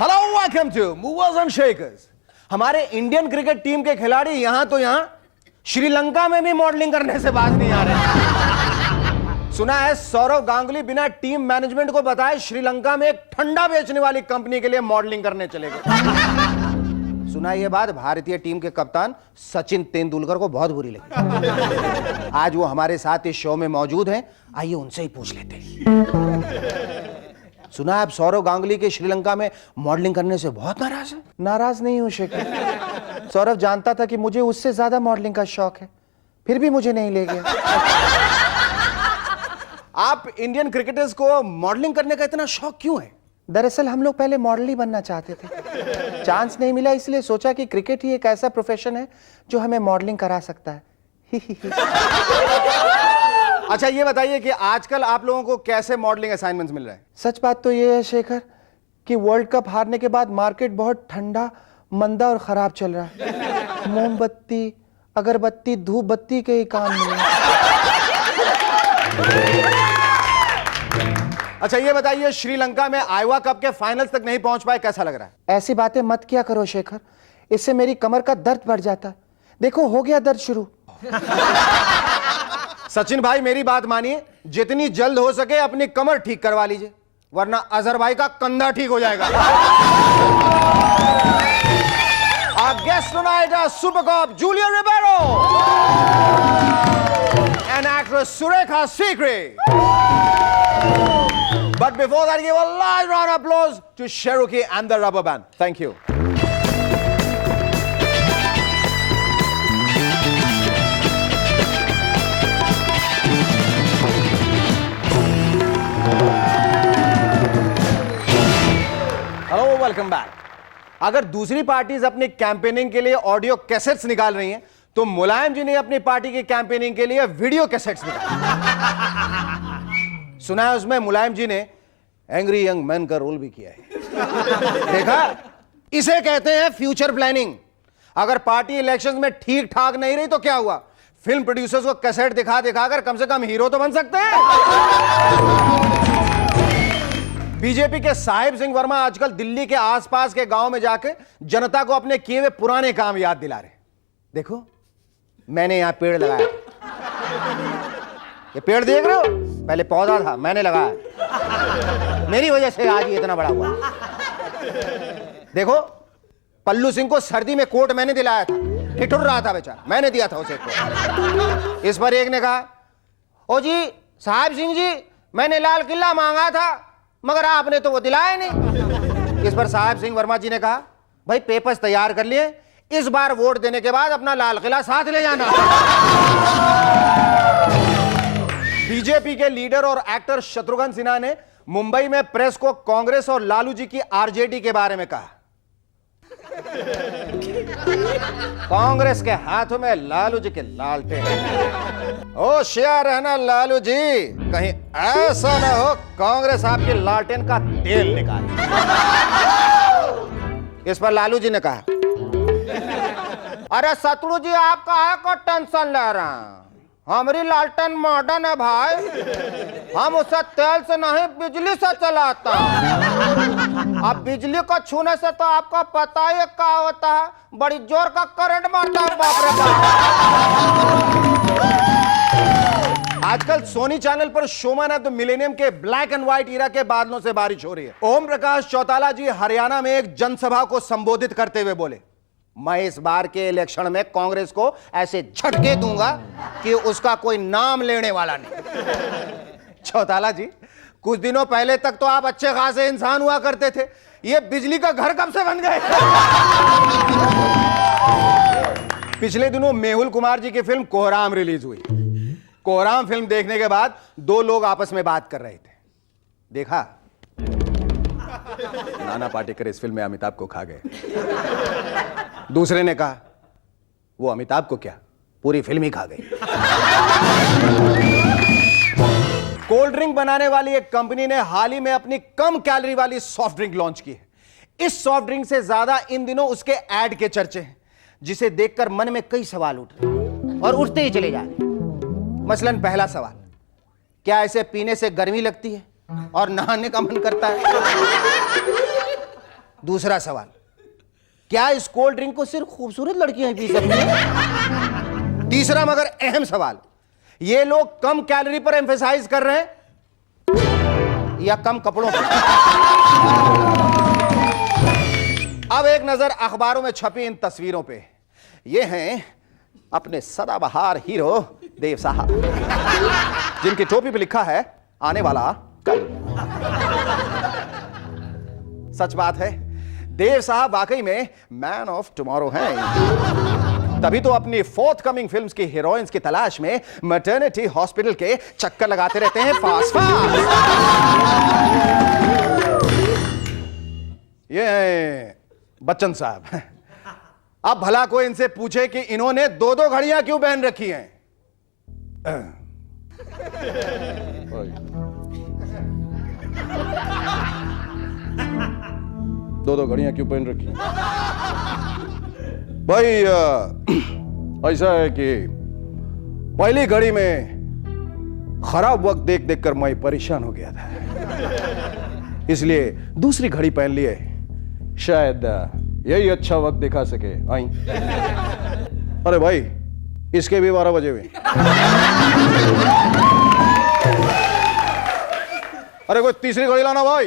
Hello, welcome to movers and shakers. हमारे Indian cricket team के खिलाड़ी यहां तो यहां श्रीलंका में भी मॉडलिंग करने से बाज नहीं आ रहे। सुना है सौरव गांगुली बिना टीम मैनेजमेंट को बताए श्रीलंका में एक ठंडा बेचने वाली कंपनी के लिए मॉडलिंग करने चले गए। सुना ये बात भारतीय टीम के कप्तान सचिन तेंदुलकर को बहुत बुरी लगी। आज वो हमारे साथ इस शो में मौजूद हैं, आइए उनसे ही पूछ लेते हैं। सुना है आप सौरव गांगुली के श्रीलंका में मॉडलिंग करने से बहुत नाराज है। नाराज नहीं हूं शेखर, सौरव जानता था कि मुझे उससे ज्यादा मॉडलिंग का शौक है, फिर भी मुझे नहीं ले गया। आप इंडियन क्रिकेटर्स को मॉडलिंग करने का इतना शौक क्यों है? दरअसल हम लोग पहले मॉडल ही बनना चाहते थे, चांस नहीं मिला, इसलिए सोचा कि क्रिकेट ही एक ऐसा प्रोफेशन है जो हमें मॉडलिंग करा सकता है। अच्छा ये बताइए कि आजकल आप लोगों को कैसे मॉडलिंग असाइनमेंट्स मिल रहे हैं? सच बात तो ये है शेखर कि वर्ल्ड कप हारने के बाद मार्केट बहुत ठंडा, मंदा और खराब चल रहा है। मोमबत्ती, अगरबत्ती, धूप बत्ती के ही काम मिले। अच्छा ये बताइए, श्रीलंका में आईवा कप के फाइनल्स तक नहीं पहुंच पाए, कैसा लग रहा है? ऐसी बातें मत किया करो शेखर, इससे मेरी कमर का दर्द बढ़ जाता है। देखो हो गया दर्द शुरू। सचिन भाई मेरी बात मानिए, जितनी जल्द हो सके अपनी कमर ठीक करवा लीजिए, वरना अजहर भाई का कंधा ठीक हो जाएगा। Our guest tonight is super cop Julio Ribeiro and actress Shekhar Suman. But before that, give a live round of applause to Cherokee and the Rubber Band. Thank you. Hello, welcome back. अगर दूसरी parties अपनी campaigning के लिए audio cassettes निकाल रही हैं, तो मुलायम जी ने अपनी पार्टी की कैंपेनिंग के लिए वीडियो कैसेट्स निकाले। सुना है उसमें मुलायम जी ने एंग्री यंग मैन का रोल भी किया है। देखा, इसे कहते हैं फ्यूचर प्लानिंग। अगर पार्टी इलेक्शंस में ठीक ठाक नहीं रही तो क्या हुआ? फिल्म प्रोड्यूसर्स को कैसेट दिखा दिखाकर कम से कम हीरो तो बन सकते हैं। बीजेपी के साहिब सिंह वर्मा आजकल दिल्ली के आसपास के गांव में जाके जनता को अपने किए हुए पुराने काम याद दिला रहे। देखो मैंने यहां पेड़ लगाया, ये पेड़ देख रहे हो, पहले पौधा था, मैंने लगाया, मेरी वजह से आज ये इतना बड़ा हुआ। देखो पल्लू सिंह को सर्दी में कोट मैंने दिलाया था, ठिठुर रहा था बेचारा, मैंने दिया था उसे कोट। इस पर एक ने कहा, ओ जी साहिब सिंह जी, मैंने लाल किला मांगा था मगर आपने तो वो दिलाया नहीं। इस पर साहिब सिंह वर्मा जी ने कहा, भाई पेपर्स तैयार कर लिए, इस बार वोट देने के बाद अपना लाल किला साथ ले जाना। बीजेपी के लीडर और एक्टर शत्रुघ्न सिन्हा ने मुंबई में प्रेस को कांग्रेस और लालू जी की आरजेडी के बारे में कहा। कांग्रेस के हाथों में लालू जी के लालटेन, होशियार रहना लालू जी, कहीं ऐसा ना हो कांग्रेस आपकी लालटेन का तेल निकाले। इस पर लालू जी ने कहा, अरे शत्रु जी आप काहे को टेंशन ले रहे हैं, हमारी लालटेन मॉडर्न है भाई, हम उसे तेल से नहीं बिजली से चलाता। अब बिजली को छूने से तो आपको पता ही क्या होता है, बड़ी जोर का करंट मारता है, बाप रे बाप। आजकल सोनी चैनल पर शोमैन ऑफ द मिलेनियम के ब्लैक एंड व्हाइट इरा के बादलों से बारिश हो रही है। ओम प्रकाश चौटाला जी हरियाणा में एक जनसभा को संबोधित करते हुए बोले, मैं इस बार के इलेक्शन में कांग्रेस को ऐसे झटके दूंगा कि उसका कोई नाम लेने वाला नहीं। चौटाला जी कुछ दिनों पहले तक तो आप अच्छे खासे इंसान हुआ करते थे, ये बिजली का घर कब से बन गए? पिछले दिनों मेहुल कुमार जी की फिल्म कोहराम रिलीज हुई। कोहराम फिल्म देखने के बाद दो लोग आपस में बात कर रहे थे, देखा नाना पाटेकर इस फिल्म में अमिताभ को खा गए। दूसरे ने कहा, वो अमिताभ को क्या, पूरी फिल्म ही खा गई। कोल्ड ड्रिंक बनाने वाली एक कंपनी ने हाल ही में अपनी कम कैलोरी वाली सॉफ्ट ड्रिंक लॉन्च की है। इस सॉफ्ट ड्रिंक से ज्यादा इन दिनों उसके ऐड के चर्चे हैं, जिसे देखकर मन में कई सवाल उठ रहे और उठते ही चले जा रहे। मसलन पहला सवाल, क्या इसे पीने से गर्मी लगती है और नहाने का मन करता है? दूसरा सवाल, क्या इस कोल्ड ड्रिंक को सिर्फ खूबसूरत लड़कियां ही पी सकती हैं? तीसरा मगर अहम सवाल, ये लोग कम कैलोरी पर एम्फेसाइज कर रहे हैं या कम कपड़ों पर? अब एक नजर अखबारों में छपी इन तस्वीरों पे। ये हैं अपने सदाबहार हीरो देव साहब, जिनकी टोपी पे लिखा है आने वाला कल। सच बात है, देव साहब वाकई में मैन ऑफ टुमारो हैं। तभी तो अपनी फोर्थ कमिंग फिल्म्स की हीरोइंस की तलाश में मैटरनिटी हॉस्पिटल के चक्कर लगाते रहते हैं फास्ट फास्ट। ये बच्चन साहब, अब भला कोई इनसे पूछे कि इन्होंने दो दो घड़ियां क्यों पहन रखी हैं? दो दो घड़ियां क्यों पहन रखी हैं? भाई ऐसा है कि पहली घड़ी में खराब वक्त देख देख कर मैं परेशान हो गया था, इसलिए दूसरी घड़ी पहन लिए, शायद यही अच्छा वक्त दिखा सके। आई अरे भाई, इसके भी 12 बजे हुए। अरे कोई तीसरी घड़ी लाना भाई।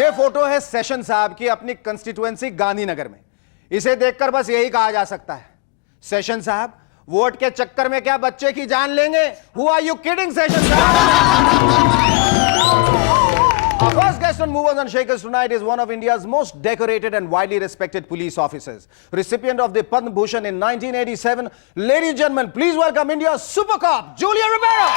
ये फोटो है सेशन साहब की अपनी कंस्टिट्यूएंसी गांधीनगर में। इसे देखकर बस यही कहा जा सकता है, सेशन साहब वोट के चक्कर में क्या बच्चे की जान लेंगे? Who are you kidding, session साहब? Our first guest on Movers and Shakers tonight is one of India's most decorated and widely respected police officers. Recipient of the Padma Bhushan in 1987. Ladies and gentlemen, please welcome India's super cop, Julio Ribeiro.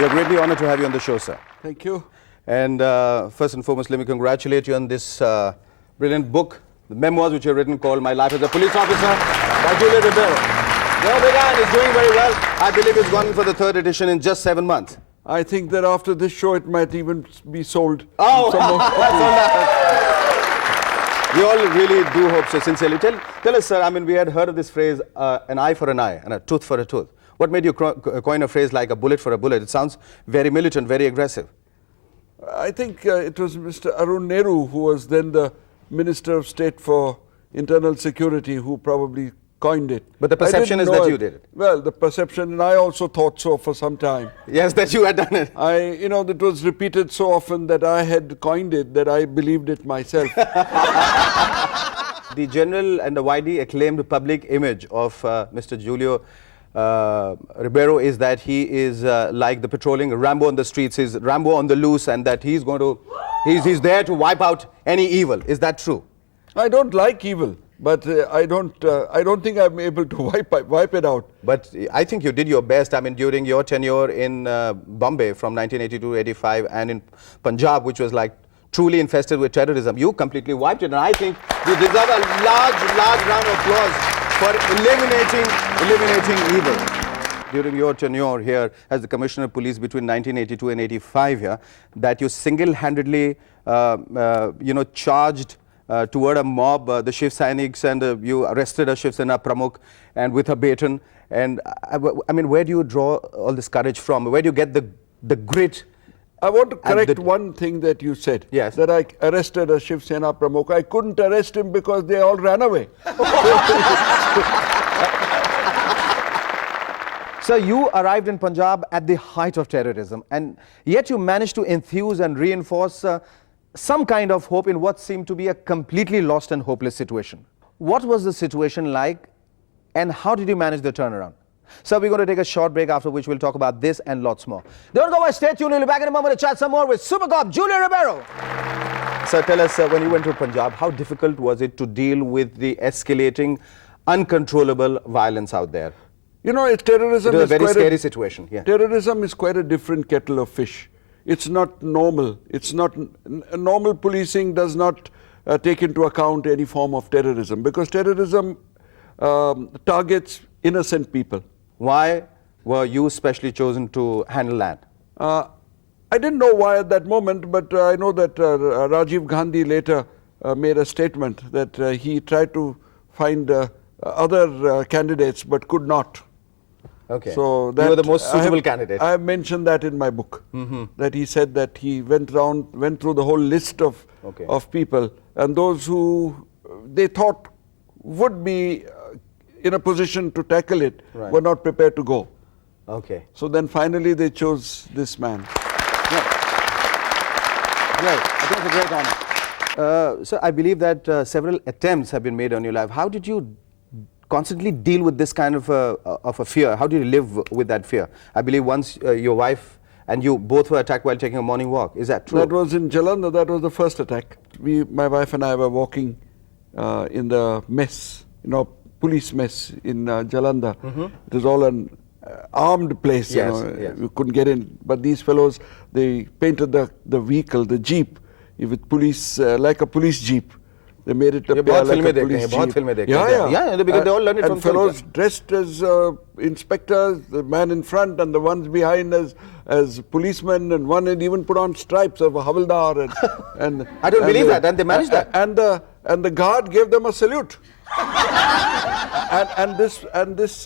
We are greatly honored to have you on the show, sir. Thank you. And first and foremost, let me congratulate you on this brilliant book, the memoirs which you have written called My Life as a Police Officer by Julio Ribeiro. Your big guy is doing very well. I believe it's gone for the 3rd edition in just 7 months. I think that after this show, it might even be sold. Oh, we all really do hope so, sincerely. Tell us, sir, I mean, we had heard of this phrase, an eye for an eye and a tooth for a tooth. What made you coin a phrase like a bullet for a bullet? It sounds very militant, very aggressive. I think it was Mr. Arun Nehru, who was then the Minister of State for Internal Security, who probably coined it. But the perception is that you did it. Well, the perception, and I also thought so for some time. Yes, that you had done it. It was repeated so often that I had coined it, that I believed it myself. The general and the widely acclaimed public image of Mr. Julio Ribeiro is that he is like the patrolling Rambo on the streets, he's Rambo on the loose, and that he's he's there to wipe out any evil. Is that true? I don't like evil, but I don't think I'm able to wipe it out. But I think you did your best. I mean, during your tenure in Bombay from 1982 to 85, and in Punjab, which was like truly infested with terrorism, you completely wiped it, and I think you deserve a large round of applause for eliminating evil. During your tenure here as the Commissioner of Police between 1982 and 85 here, that you single-handedly, charged toward a mob, the Shiv Sainiks, and you arrested a Shiv Sena Pramukh, and with a baton. And I mean, where do you draw all this courage from? Where do you get the grit? I want to correct one thing that you said. Yes. That I arrested a Shiv Sena Pramukh. I couldn't arrest him because they all ran away. Sir, you arrived in Punjab at the height of terrorism, and yet you managed to enthuse and reinforce some kind of hope in what seemed to be a completely lost and hopeless situation. What was the situation like, and how did you manage the turnaround? So we're going to take a short break, after which we'll talk about this and lots more. Don't go away, stay tuned. We'll be back in a moment to chat some more with Super Cop Julio Ribeiro. Sir, tell us, when you went to Punjab, how difficult was it to deal with the escalating, uncontrollable violence out there? Terrorism is a very scary situation. Yeah. Terrorism is quite a different kettle of fish. It's not normal. It's not normal. Policing does not take into account any form of terrorism, because terrorism targets innocent people. Why were you specially chosen to handle that? I didn't know why at that moment, but I know that Rajiv Gandhi later made a statement that he tried to find other candidates but could not. Okay. So you were the most suitable candidate. I have mentioned that in my book, that he said that he went through the whole list of people, and those who they thought would be in a position to tackle it were not prepared to go. Okay. So then finally they chose this man. Great. I think it's a great honor. So I believe that several attempts have been made on your life. How did you constantly deal with this kind of a fear? How do you live with that fear? I believe once your wife and you both were attacked while taking a morning walk. Is that true? That was in Jalandhar. That was the first attack. My wife and I were walking in the mess, police mess in Jalandhar. It was all an armed place, you couldn't get in. But these fellows, they painted the vehicle, the jeep, with police, like a police jeep. They made it appear like a police jeep. Yeah, because they all learned it from and fellows dressed as inspectors, the man in front and the ones behind as policemen, and one had even put on stripes of a havildar. And I don't believe that, and they managed that. And the guard gave them a salute. and this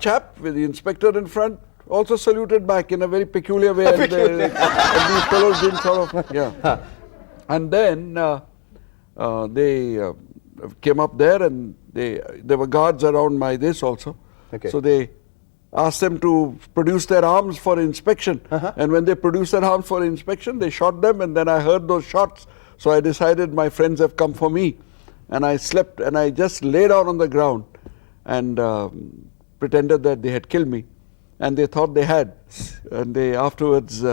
chap with the inspector in front also saluted back in a very peculiar way. And these fellows didn't sort of, And then they came up there, and there were guards around my this also. Okay. So they asked them to produce their arms for inspection. And when they produced their arms for inspection, they shot them, and then I heard those shots. So I decided my friends have come for me. And I slept, and I just lay down on the ground and pretended that they had killed me. And they thought they had. And they afterwards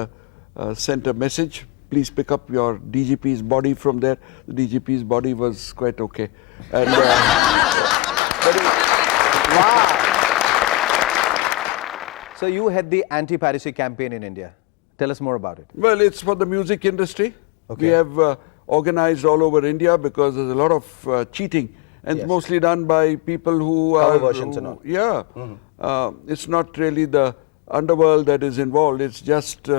sent a message, please pick up your DGP's body from there. The DGP's body was quite okay. And, wow. So you had the anti-piracy campaign in India. Tell us more about it. Well, it's for the music industry. Okay. We have organized all over India because there's a lot of cheating, and it's mostly done by people who Cover are versions and all. Yeah, it's not really the underworld that is involved. It's just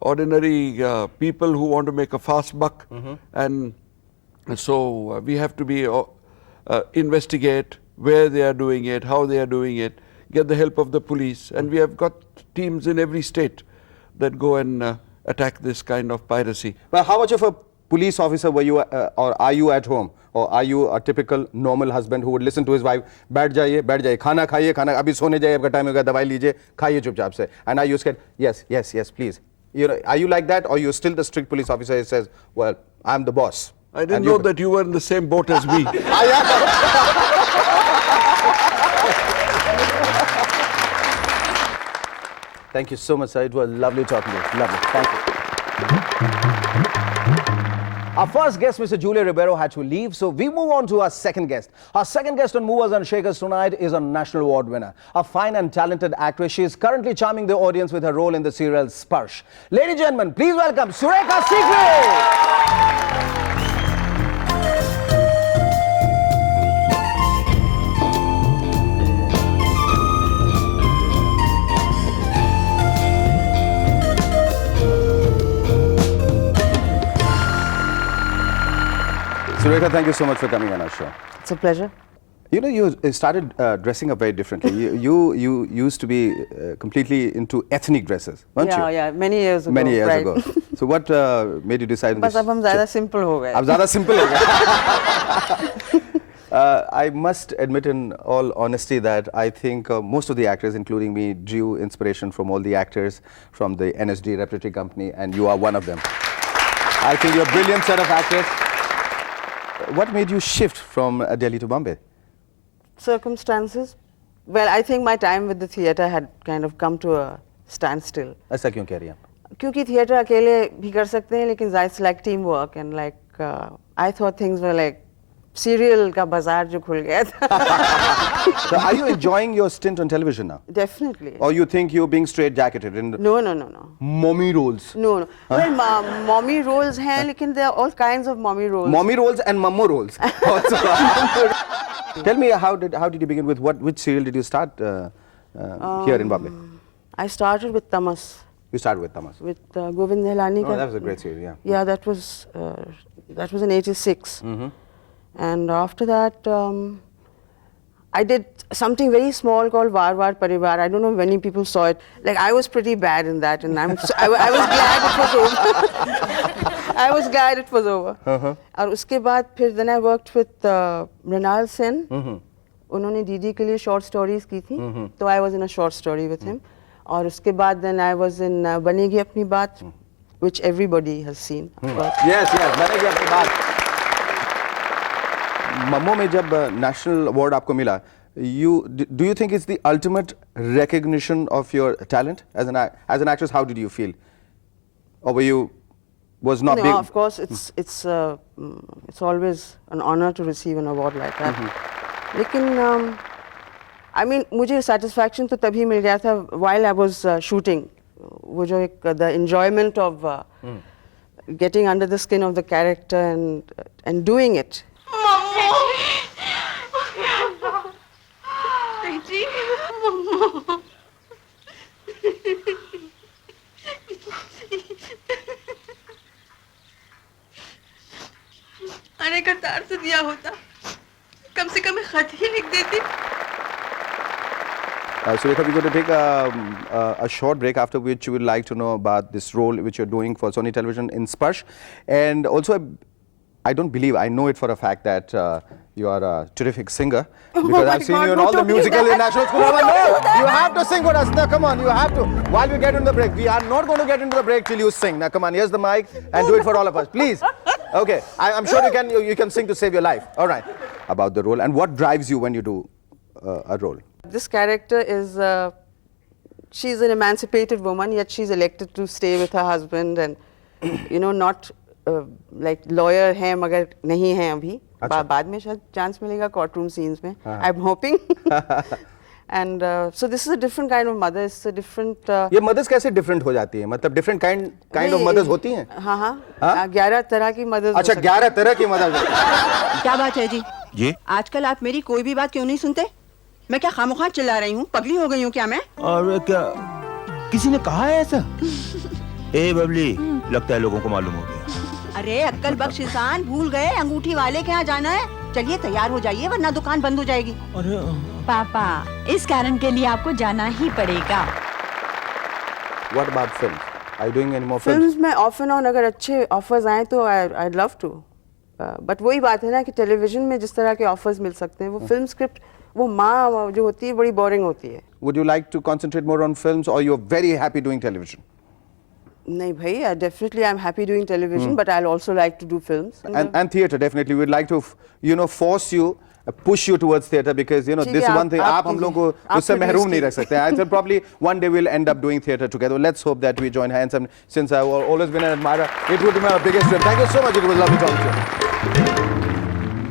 ordinary people who want to make a fast buck, and so we have to be investigate where they are doing it, how they are doing it, get the help of the police, and we have got teams in every state that go and attack this kind of piracy. Well, how much of a police officer were you, or are you at home, or are you a typical normal husband who would listen to his wife, बैठ जाइए, खाना खाइए, खाना अभी सोने जाइए, आपका time हो गया, दवाई लीजिए, खाइए चुपचाप से, and are you scared? Yes, please. Are you like that, or you still the strict police officer who says, well, I'm the boss? I didn't know that you were in the same boat as me. Thank you so much, sir. It was lovely talking to you. Lovely. Thank you. Our first guest, Mr. Julio Ribeiro, had to leave, so we move on to our second guest. Our second guest on Movers and Shakers tonight is a national award winner. A fine and talented actress. She is currently charming the audience with her role in the serial Sparsh. Ladies and gentlemen, please welcome Shekhar Suman. Shekhar, thank you so much for coming on our show. It's a pleasure. You started dressing up very differently. You used to be completely into ethnic dresses, weren't you? Yeah, many years ago. Many years right. ago. So what made you decide on बस this? अब हम ज़्यादा simple हो गए. अब ज़्यादा simple हो गए. I must admit in all honesty that I think most of the actors, including me, drew inspiration from all the actors from the NSD repertory company, and you are one of them. I think you're a brilliant set of actors. What made you shift from Delhi to Bombay? Circumstances. Well, I think my time with the theatre had kind of come to a standstill. ऐसा क्यों कह रही हैं? क्योंकि theatre अकेले भी कर सकते हैं, लेकिन it's like teamwork, and like I thought things were like serial का बाजार जो खुल गया था. So are you enjoying your stint on television now? Definitely. Or you think you're being straight-jacketed in No. mommy roles? No. Well, mommy roles हैं, लेकिन there are all kinds of mommy roles. Mommy roles and mammo roles. Also. Tell me, how did you begin with which serial did you start here in Bombay? I started with Tamas, You started with Tamas. with Govind Nihalani. Oh, that was a great serial, yeah. Yeah, that was in '86. And after that, I did something very small called Var Var Parivar. I don't know if many people saw it. Like, I was pretty bad in that, and I was glad it was over. I was glad it was over. और उसके बाद फिर then I worked with Mrinal Sen. उन्होंने DD के लिए short stories की थी, तो I was in a short story with him. और उसके बाद then I was in बनेगी अपनी बात, which everybody has seen. Yes, बनेगी अपनी बात. मम्मो में जब national award आपको मिला, do you think it's the ultimate recognition of your talent as an actress? How did you feel? Or was not No, big? of course, it's always an honor to receive an award like that. लेकिन I mean, मुझे satisfaction तो तभी मिल गया था while I was shooting. वो जो एक the enjoyment of getting under the skin of the character and doing it. अरे करतार से दिया होता, कम से कम एक खत ही लिख देती. So we're going to take a short break, after which you would like to know about this role which you're doing for Sony Television in Sparsh. And also, I don't believe, I know it for a fact that you are a terrific singer, because I've seen you in all the musical in National School. No, you have to sing for us. Now, come on, you have to. While we get into the break, we are not going to get into the break till you sing. Now, come on, here's the mic and do it for all of us, please. Okay, I'm sure you can sing to save your life. All right. About the role and what drives you when you do a role. This character is, she's an emancipated woman, yet she's elected to stay with her husband and, not like lawyer है मगर नहीं है अभी. बाद में शायद chance मिलेगा courtroom scenes में. I'm hoping. And so this is a different kind of mother. It's a different. ये mothers कैसे different हो जाती है? मतलब different kind of mothers होती हैं? हाँ. 11 तरह की mothers. अच्छा, 11 तरह की mothers. क्या बात है जी? आजकल आप मेरी कोई भी बात क्यों नहीं सुनते? मैं क्या खामोखा चिल्ला रही हूँ? पगली हो गई हूँ क्या मैं? और क्या किसी ने कहा है ऐसा? ए बबली, लगता है लोगों को मालूम हो गया. अरे अक्कल बख्श इंसान, भूल गए अंगूठी वाले के यहाँ जाना है. चलिए तैयार हो जाइए वरना दुकान बंद हो जाएगी. अरे पापा, इस कारण के लिए आपको जाना ही पड़ेगा. What about films? Are you doing any more films? Films में off and on अगर अच्छे offers आए तो I'd love to. But वही बात है ना कि टेलीविजन में जिस तरह के offers मिल सकते हैं, वो film script वो माँ जो होती है बड़ी boring होती है. Would you like to concentrate more on films, or you're very happy doing television? नहीं भाई, definitely I'm happy doing television, but I'll also like to do films. And theatre, definitely. We'd like to, force you, push you towards theatre, because, this is one thing. आप हम लोगों को उससे महरूम नहीं रख सकते. I said probably one day we'll end up doing theatre together. Let's hope that we join hands. And since I've always been an admirer, it would be my biggest dream. Thank you so much. It was lovely talking to you.